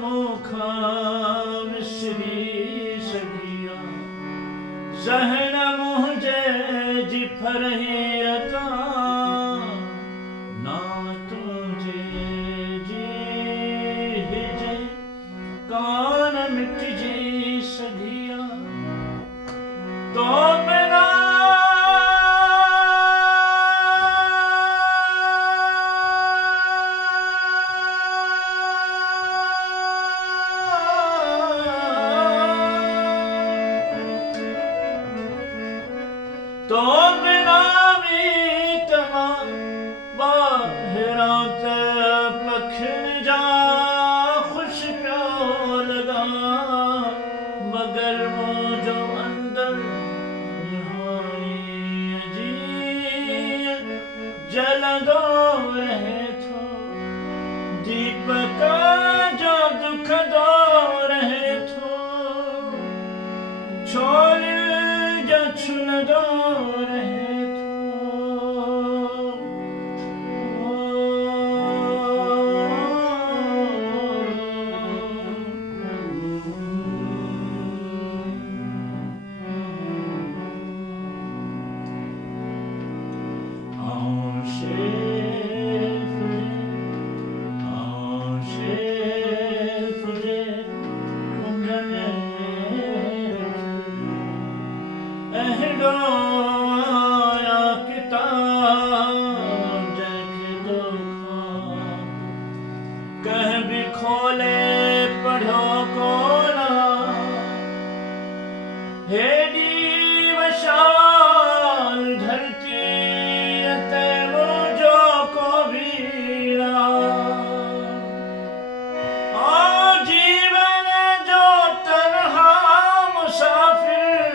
मुखा मिसरी सखिया जहन मुझे जी फरहियता ना तुझे जी हिजे कान मिट जी सखिया तो बिना तो बिना मीतमा बाहरा ते पखन जा खुश प्यो लगा मगर मुझो अंदर नहाई जी जलदो रहे थो दीपक जो दुख दो रहे थो छोड़ छुन दो रहे कह भी खोले पढ़ो कोला हेडी वशाल धरती ते मुझो को वीरा आ जीवन जो तन्हा मुसाफिर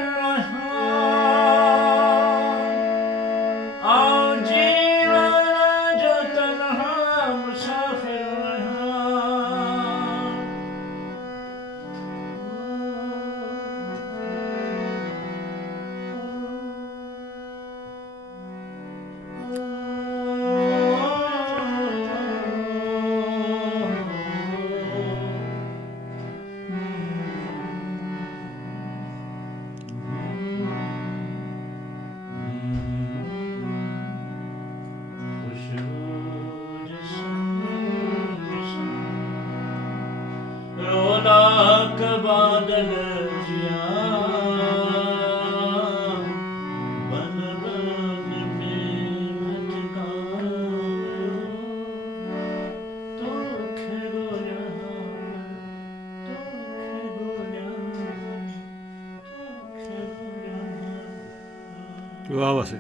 आ जीवन जो तन्हा मुसाफिर लाख बादल जिया बन बन में मटकायो तो खेगोया वाह वाह।